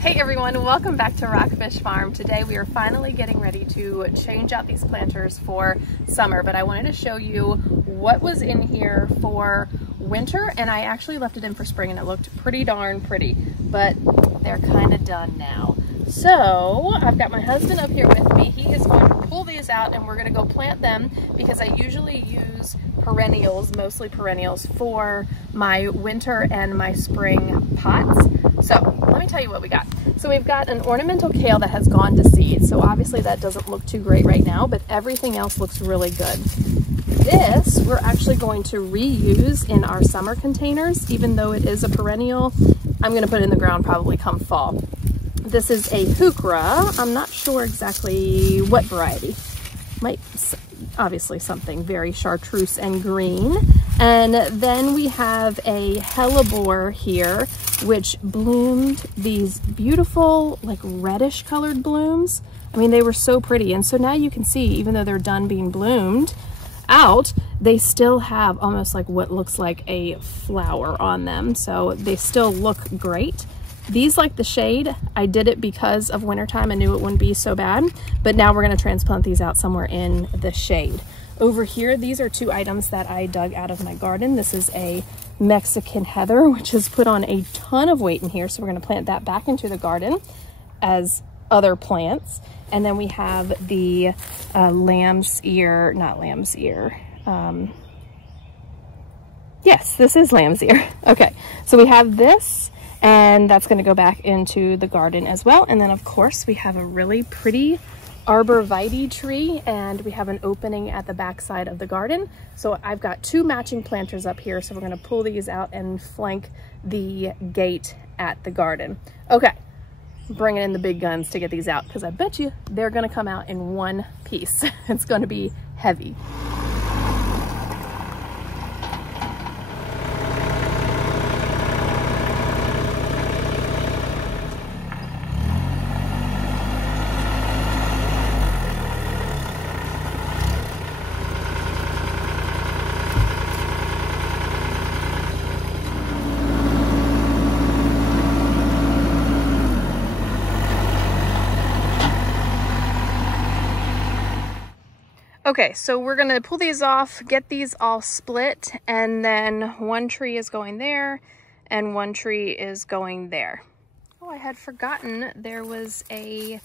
Hey everyone, welcome back to Rockfish Farm. Today we are finally getting ready to change out these planters for summer, but I wanted to show you what was in here for winter, and I actually left it in for spring and it looked pretty darn pretty, but they're kind of done now. So I've got my husband up here with me. He is going to pull these out and we're going to go plant them because I usually use perennials, mostly perennials, for my winter and my spring pots. So let me tell you what we got. So we've got an ornamental kale that has gone to seed. So obviously that doesn't look too great right now, but everything else looks really good. This we're actually going to reuse in our summer containers, even though it is a perennial. I'm going to put it in the ground probably come fall. This is a heuchera. I'm not sure exactly what variety. Might obviously something very chartreuse and green. And then we have a hellebore here, which bloomed these beautiful, like reddish colored blooms. I mean, they were so pretty. And so now you can see, even though they're done being bloomed out, they still have almost like what looks like a flower on them. So they still look great. These like the shade. I did it because of wintertime. I knew it wouldn't be so bad, but now we're going to transplant these out somewhere in the shade. Over here, these are two items that I dug out of my garden. This is a Mexican heather, which has put on a ton of weight in here. So we're going to plant that back into the garden as other plants. And then we have the lamb's ear, not lamb's ear. Yes, this is lamb's ear. Okay, so we have this, and that's going to go back into the garden as well. And then of course we have a really pretty arborvitae tree, and we have an opening at the back side of the garden. So I've got two matching planters up here, so we're going to pull these out and flank the gate at the garden. Okay, bringing in the big guns to get these out because I bet you they're going to come out in one piece. It's going to be heavy. Okay, so we're gonna pull these off, get these all split, and then one tree is going there and one tree is going there. Oh, I had forgotten there was a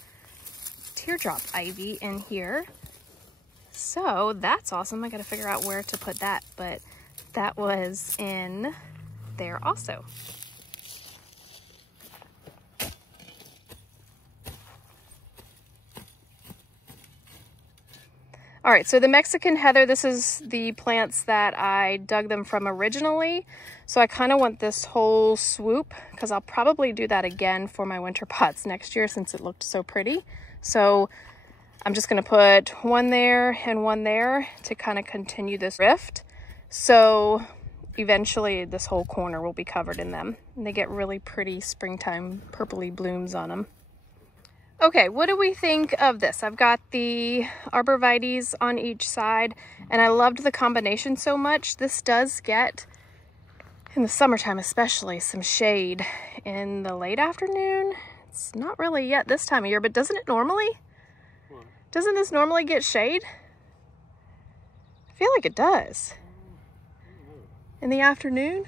teardrop ivy in here. So that's awesome. I gotta figure out where to put that, but that was in there also. All right, so the Mexican heather, this is the plants that I dug them from originally. So I kind of want this whole swoop because I'll probably do that again for my winter pots next year since it looked so pretty. So I'm just gonna put one there and one there to kind of continue this rift. So eventually this whole corner will be covered in them. And they get really pretty springtime purpley blooms on them. Okay, what do we think of this? I've got the arborvitaes on each side, and I loved the combination so much. This does get, in the summertime especially, some shade in the late afternoon. It's not really yet this time of year, but doesn't it normally? What? Doesn't this normally get shade? I feel like it does. In the afternoon?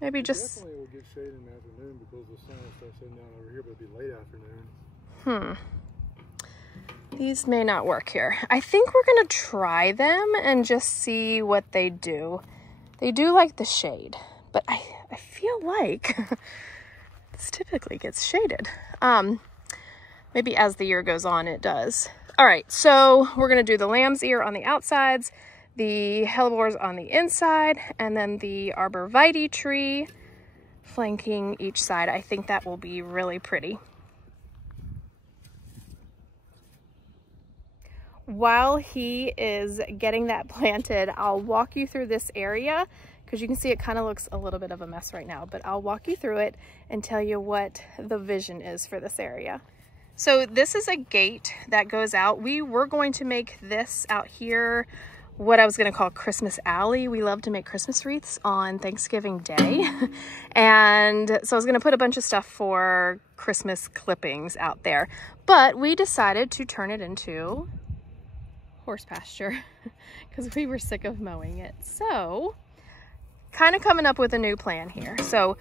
Maybe just... Definitely will get shade in the afternoon because the sun will start setting down over here, but it'll be late afternoon. These may not work here. I think we're gonna try them and just see what they do. They do like the shade, but I feel like this typically gets shaded. Maybe as the year goes on, it does. All right, so we're gonna do the lamb's ear on the outsides, the hellebores on the inside, and then the arborvitae tree flanking each side. I think that will be really pretty. While he is getting that planted, I'll walk you through this area because you can see it kind of looks a little bit of a mess right now, but I'll walk you through it and tell you what the vision is for this area. So this is a gate that goes out. We were going to make this out here what I was going to call Christmas Alley. We love to make Christmas wreaths on Thanksgiving Day. And so I was going to put a bunch of stuff for Christmas clippings out there. But we decided to turn it into horse pasture because we were sick of mowing it. So kind of coming up with a new plan here. So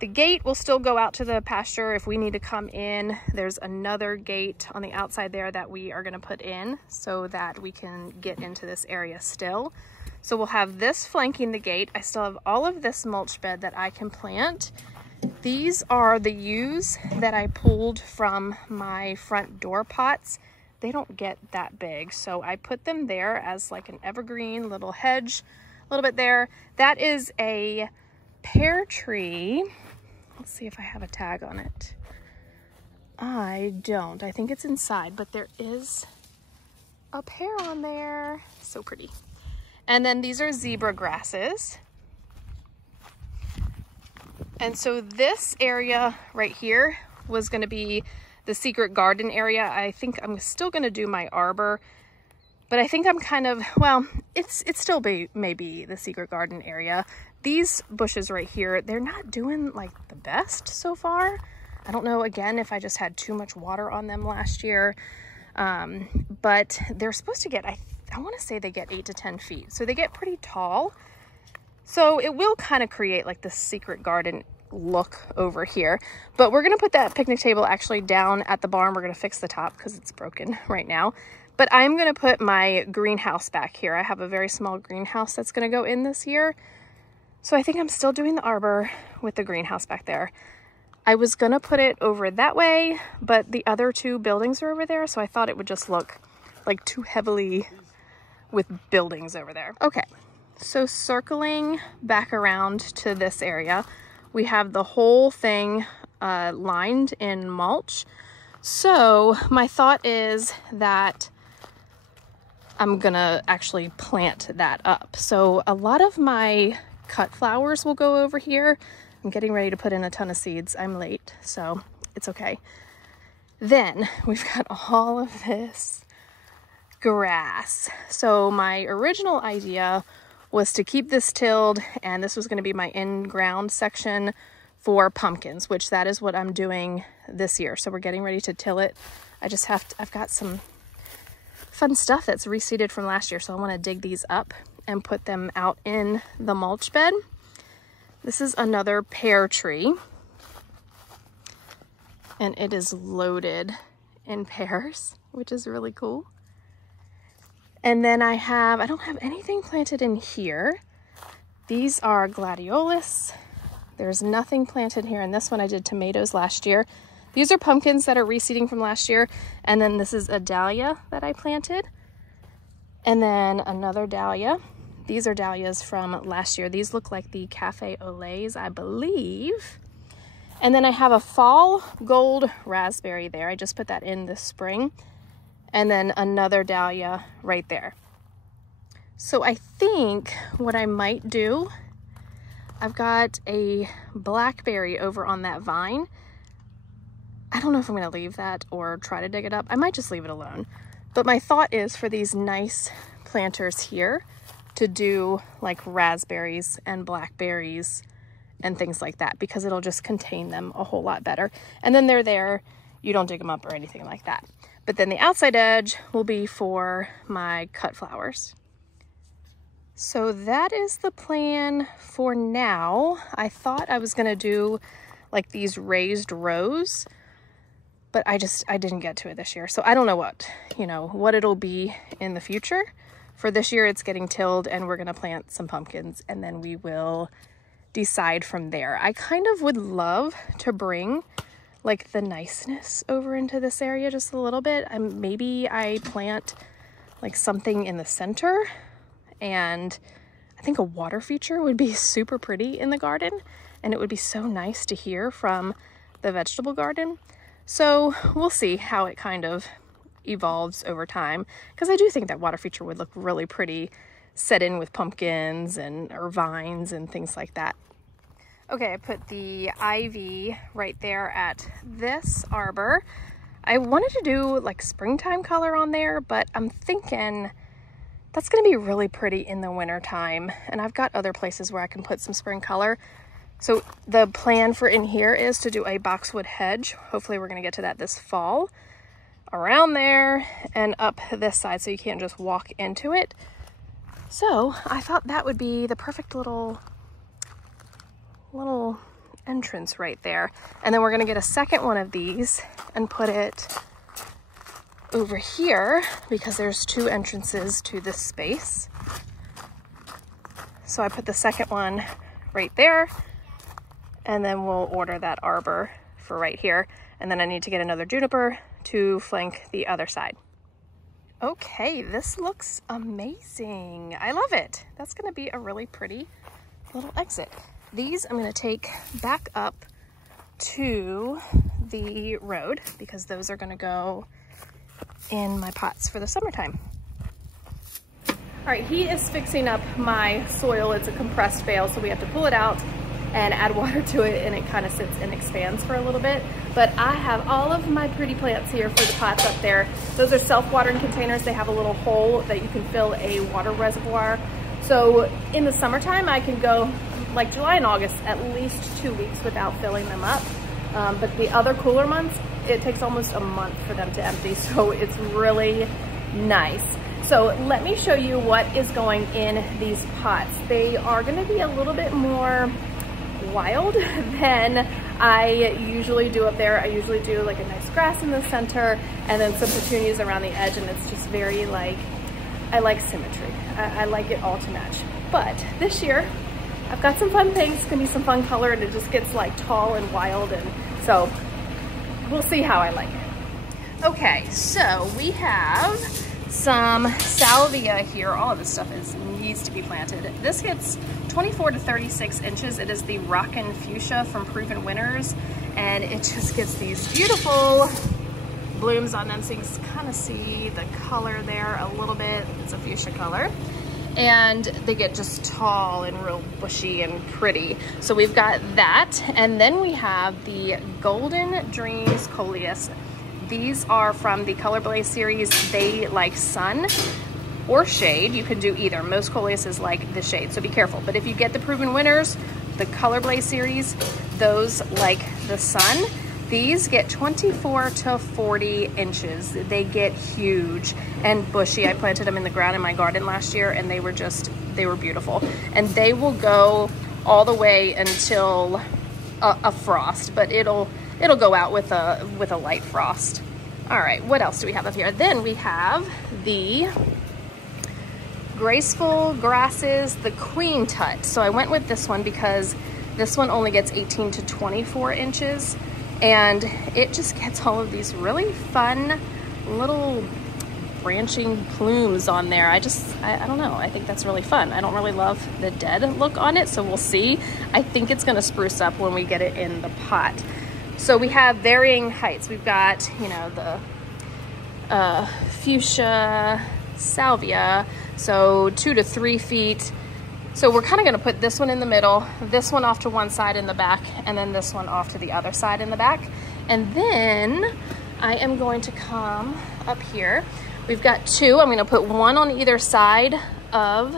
the gate will still go out to the pasture if we need to come in. There's another gate on the outside there that we are going to put in so that we can get into this area still. So we'll have this flanking the gate. I still have all of this mulch bed that I can plant. These are the yews that I pulled from my front door pots. They don't get that big, so I put them there as like an evergreen little hedge, a little bit there. That is a pear tree. Let's see if I have a tag on it. I don't. I think it's inside, but there is a pear on there. So pretty. And then these are zebra grasses. And so this area right here was going to be the secret garden area. I think I'm still going to do my arbor, but I think I'm kind of, well, it's still maybe the secret garden area. These bushes right here, they're not doing like the best so far. I don't know, again, if I just had too much water on them last year, but they're supposed to get, I want to say they get 8 to 10 feet. So they get pretty tall. So it will kind of create like the secret garden look over here. But we're going to put that picnic table actually down at the barn. We're going to fix the top because it's broken right now. But I'm going to put my greenhouse back here. I have a very small greenhouse that's going to go in this year. So I think I'm still doing the arbor with the greenhouse back there. I was going to put it over that way, but the other two buildings are over there. So I thought it would just look like too heavily with buildings over there. Okay, so circling back around to this area, we have the whole thing lined in mulch. So my thought is that I'm gonna actually plant that up. So a lot of my cut flowers will go over here. I'm getting ready to put in a ton of seeds. I'm late, so it's okay. Then we've got all of this grass. So my original idea was to keep this tilled, and this was going to be my in-ground section for pumpkins, which that is what I'm doing this year. So we're getting ready to till it. I've got some fun stuff that's reseeded from last year, so I want to dig these up and put them out in the mulch bed. This is another pear tree, and it is loaded in pears, which is really cool. And then I don't have anything planted in here. These are gladiolus. There's nothing planted here. In this one, I did tomatoes last year. These are pumpkins that are reseeding from last year. And then this is a dahlia that I planted. And then another dahlia. These are dahlias from last year. These look like the Cafe au Laits, I believe. And then I have a fall gold raspberry there. I just put that in this spring. And then another dahlia right there. So I think what I might do, I've got a blackberry over on that vine. I don't know if I'm going to leave that or try to dig it up. I might just leave it alone. But my thought is for these nice planters here to do like raspberries and blackberries and things like that, because it'll just contain them a whole lot better. And then they're there. You don't dig them up or anything like that. But then the outside edge will be for my cut flowers. So that is the plan for now. I thought I was gonna do like these raised rows, but I didn't get to it this year. So I don't know what it'll be in the future. For this year, it's getting tilled and we're gonna plant some pumpkins and then we will decide from there. I kind of would love to bring like the niceness over into this area just a little bit. Maybe I plant like something in the center, and I think a water feature would be super pretty in the garden, and it would be so nice to hear from the vegetable garden. So we'll see how it kind of evolves over time, because I do think that water feature would look really pretty set in with pumpkins or vines and things like that. Okay, I put the ivy right there at this arbor. I wanted to do like springtime color on there, but I'm thinking That's going to be really pretty in the winter time. And I've got other places where I can put some spring color. So the plan for in here is to do a boxwood hedge. Hopefully we're going to get to that this fall. Around there and up this side so you can't just walk into it. So I thought that would be the perfect little entrance right there. And then we're going to get a second one of these and put it over here because there's two entrances to this space. So I put the second one right there, and then we'll order that arbor for right here. And then I need to get another juniper to flank the other side. Okay, this looks amazing. I love it. That's gonna be a really pretty little exit. These I'm gonna take back up to the road because those are gonna go in my pots for the summertime. All right, he is fixing up my soil. It's a compressed bale, so we have to pull it out and add water to it, and it kind of sits and expands for a little bit. But I have all of my pretty plants here for the pots up there. Those are self-watering containers. They have a little hole that you can fill a water reservoir. So in the summertime, I can go like July and August, at least 2 weeks without filling them up. But the other cooler months, it takes almost a month for them to empty. So it's really nice. So let me show you what is going in these pots. They are gonna be a little bit more wild than I usually do up there. I usually do like a nice grass in the center and then some petunias around the edge, and it's just very like, I like symmetry. I like it all to match. But this year, I've got some fun things. It's gonna be some fun color, and it just gets like tall and wild, and so we'll see how I like it. Okay, so we have some salvia here. All of this stuff needs to be planted. This gets 24 to 36 inches. It is the Rockin' Fuchsia from Proven Winners, and it just gets these beautiful blooms on them, so you can kind of see the color there a little bit. It's a fuchsia color, and they get just tall and real bushy and pretty. So we've got that, and then we have the Golden Dreams Coleus. These are from the Color Blaze series. They like sun or shade. You can do either. Most Coleuses like the shade, so be careful. But if you get the Proven Winners, the Color Blaze series, those like the sun. These get 24 to 40 inches. They get huge and bushy. I planted them in the ground in my garden last year, and they were beautiful. And they will go all the way until a frost, but it'll go out with a light frost. All right, what else do we have up here? Then we have the Graceful Grasses, the Queen Tut. So I went with this one because this one only gets 18 to 24 inches, and it just gets all of these really fun little branching plumes on there. I don't know, I think that's really fun. I don't really love the dead look on it, so we'll see. I think it's gonna spruce up when we get it in the pot. So we have varying heights. We've got, you know, the fuchsia, salvia, so 2 to 3 feet. So we're kind of gonna put this one in the middle, this one off to one side in the back, and then this one off to the other side in the back. And then I am going to come up here. We've got two. I'm gonna put one on either side of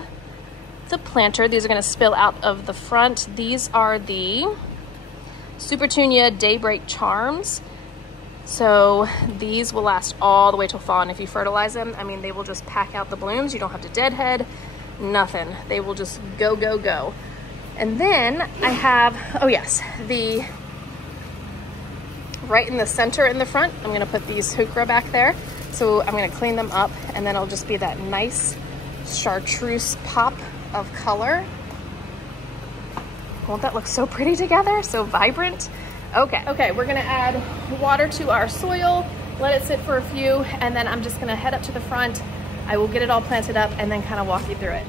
the planter. These are gonna spill out of the front. These are the Supertunia Daybreak Charms. So these will last all the way till fall, and if you fertilize them, I mean, they will just pack out the blooms. You don't have to deadhead, nothing. They will just go, go, go. And then I have, oh yes, the right in the center in the front, I'm gonna put these heuchera back there. So I'm gonna clean them up, and then it'll just be that nice chartreuse pop of color. Won't that look so pretty together? So vibrant. Okay, we're gonna add water to our soil, let it sit for a few, and then I'm just gonna head up to the front. I will get it all planted up and then kind of walk you through it.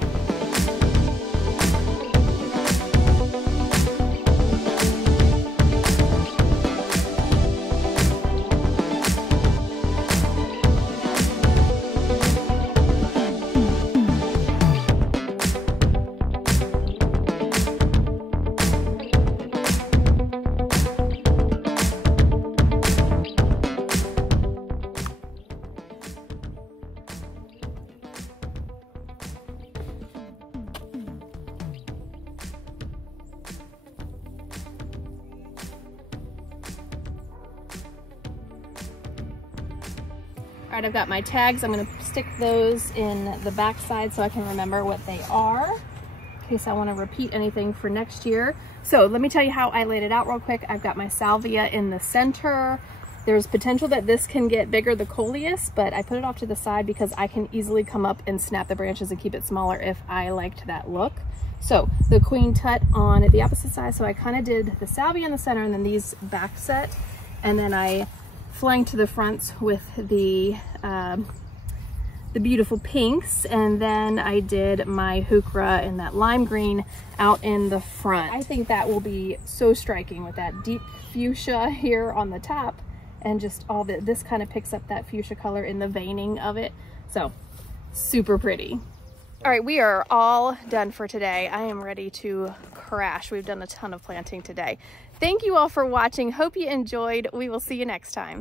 All right, I've got my tags. I'm gonna stick those in the back side so I can remember what they are in case I wanna repeat anything for next year. So let me tell you how I laid it out real quick. I've got my salvia in the center. There's potential that this can get bigger, the coleus, but I put it off to the side because I can easily come up and snap the branches and keep it smaller if I liked that look. So the queen tut on the opposite side. So I kind of did the salvia in the center and then these back set. And then I flanked the fronts with the beautiful pinks, and then I did my heuchera in that lime green out in the front. I think that will be so striking with that deep fuchsia here on the top, and just all that, this kind of picks up that fuchsia color in the veining of it. So super pretty. All right, we are all done for today. I am ready to crash. We've done a ton of planting today. Thank you all for watching. Hope you enjoyed. We will see you next time.